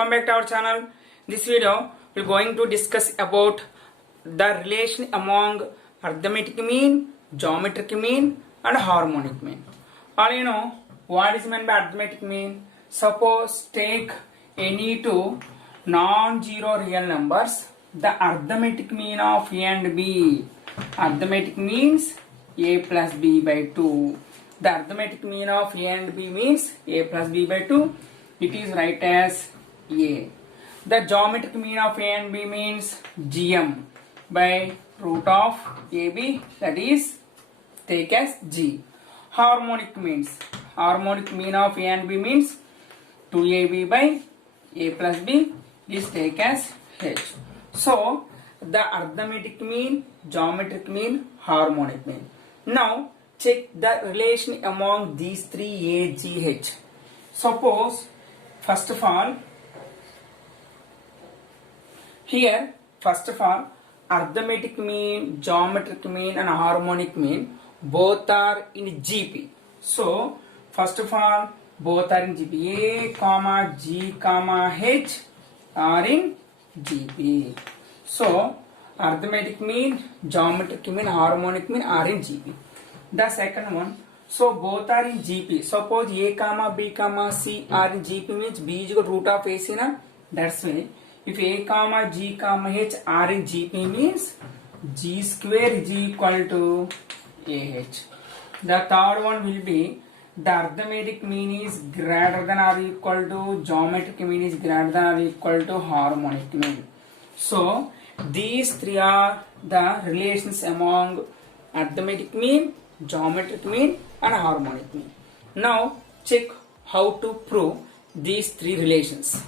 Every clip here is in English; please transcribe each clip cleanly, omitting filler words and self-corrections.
welcome back to our channel. This video we're going to discuss about the relation among arithmetic mean, geometric mean and harmonic mean. All you know what is meant by arithmetic mean? Suppose take any two non-zero real numbers, the arithmetic mean of A and B. Arithmetic means A plus B by 2. The arithmetic mean of A and B means A plus B by 2. It is write as A. The geometric mean of A and B means GM by root of AB, that is take as G. Harmonic mean of A and B means 2AB by A plus B is take as H. So the arithmetic mean, geometric mean, harmonic mean. Now check the relation among these three A, G, H. Suppose first of all arithmetic mean, geometric mean and harmonic mean both are in GP. So first of all both are in GP. A comma G comma H are in GP. So arithmetic mean, geometric mean, harmonic mean are in GP. The second one, so both are in GP. Suppose A comma B comma C are in GP means B is equal to root of AC na. That's why if A comma G comma H are in GP means G square is equal to AH. The third one will be the arithmetic mean is greater than or equal to geometric mean is greater than or equal to harmonic mean. So these three are the relations among arithmetic mean, geometric mean and harmonic mean. Now check how to prove these three relations.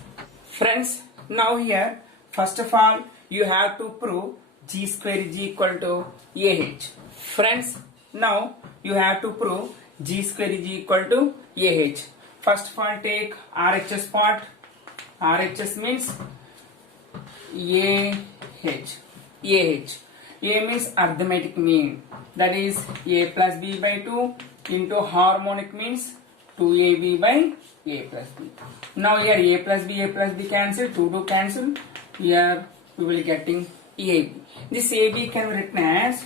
Friends, now here first of all you have to prove G square is equal to AH. Friends, now you have to prove G square is equal to AH. First of all take RHS part. RHS means AH. A means arithmetic mean, that is A plus B by 2 into harmonic means 2AB by A plus B. Now here A plus B cancel, 2 cancel. Here we will getting AB. This AB can be written as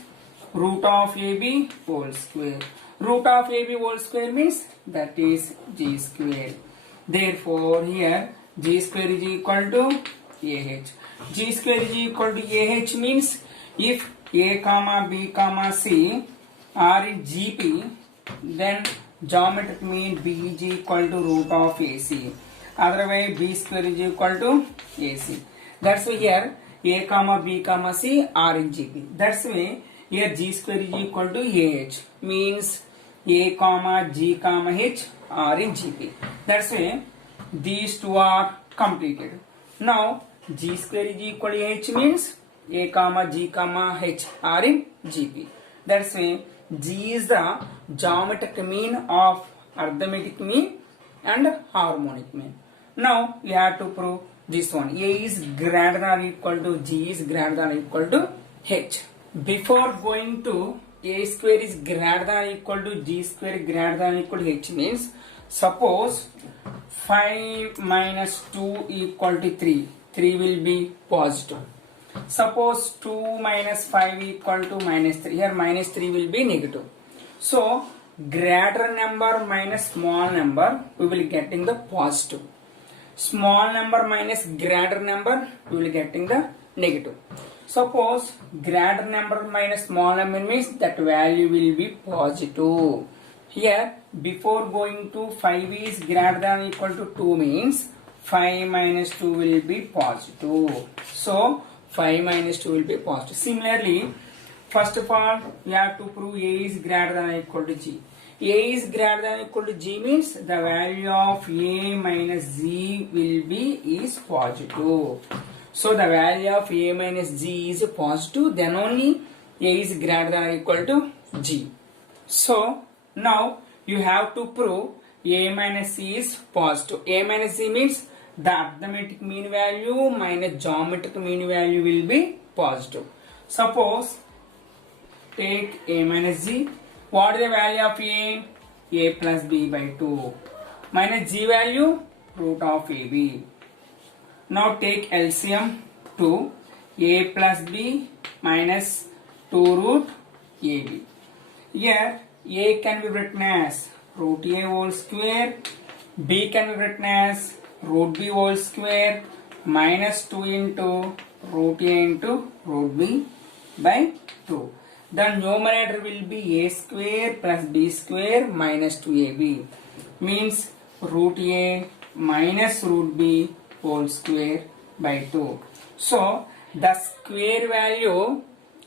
root of AB whole square. Root of AB whole square means that is G square. Therefore here G square is equal to AH. G square is equal to AH means if A comma B comma C are in GP, then geometric mean B is equal to root of AC. Otherwise B square is equal to AC. That's why here A comma B comma C are in GP. That's why here G square is equal to AH means A comma G comma H are in GP. That's why these two are completed. Now G square is equal to H means A comma G comma H are in GP. That's why G is the geometric mean of arithmetic mean and harmonic mean. Now you have to prove this one. A is greater than or equal to G is greater than or equal to H. Before going to A square is greater than or equal to G square greater than or equal to H means suppose 5 minus 2 equal to 3. 3 will be positive. Suppose 2 minus 5 equal to minus 3. Here minus 3 will be negative. So greater number minus small number we will getting the positive. Small number minus greater number we will getting the negative. Suppose greater number minus small number means that value will be positive. Here before going to 5 is greater than or equal to 2 means 5 minus 2 will be positive. So 5 minus 2 will be positive. Similarly, first of all we have to prove A is greater than or equal to G. A is greater than or equal to G means the value of A minus G will be is positive. So the value of A minus G is positive, then only A is greater than or equal to G. So now you have to prove A minus C is positive. A minus C means the arithmetic mean value minus geometric mean value will be positive. Suppose take A minus G. What is the value of A? A plus B by 2 minus G value root of AB. Now take LCM to a plus b minus 2 root ab. Here a can be written as root a whole square, b can be written as root b whole square minus 2 into root a into root b by 2. The numerator will be a square plus b square minus 2ab, means root a minus root b whole square by 2. So the square value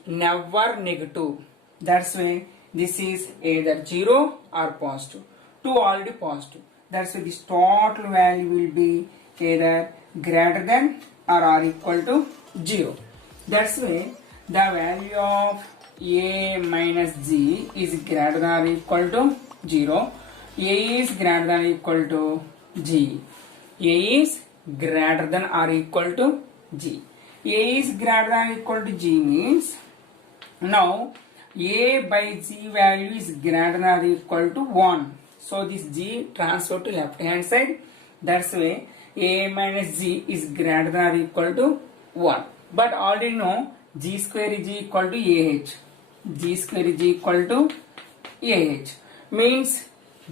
never negative. That's why this is either 0 or positive. 2 already positive. That's why this total value will be either greater than or equal to 0. That's why the value of a minus g is greater than or equal to 0. A is greater than or equal to g. A is greater than or equal to g. A is greater than or equal to g means now a by g value is greater than or equal to 1. So this g transfer to left hand side. That's why a minus g is greater than or equal to 1. But already know g square is equal to ah. G square is equal to ah. Means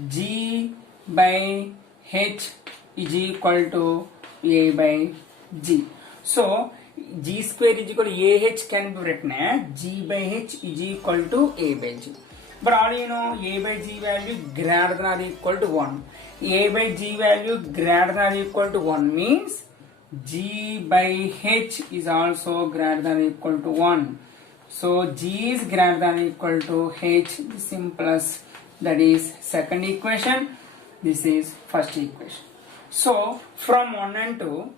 g by h is equal to a by g. So g square is equal to ah can be written as g by h is equal to a by g. But already you know a by g value greater than or equal to 1. A by g value greater than or equal to 1 means g by h is also greater than or equal to 1. So g is greater than or equal to h. The simplest, that is second equation. This is first equation. So from 1 and 2,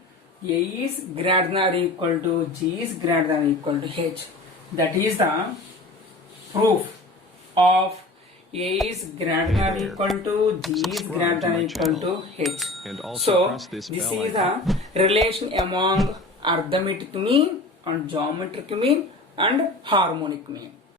a is greater than or equal to g is greater than or equal to h. That is the proof of a is greater than or equal to g is greater than or equal to h. So this is the relation among arithmetic mean and geometric mean and harmonic mean.